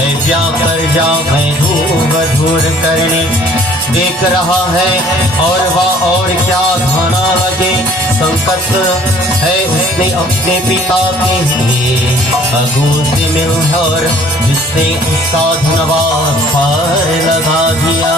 है व्यापर जा मैं धूप धूर करने देख रहा है और वह और क्या खाना लगे संकट है उसने अपने पिता के लिए अगू से मिल और जिसने उसका धन्यवाद पार लगा दिया।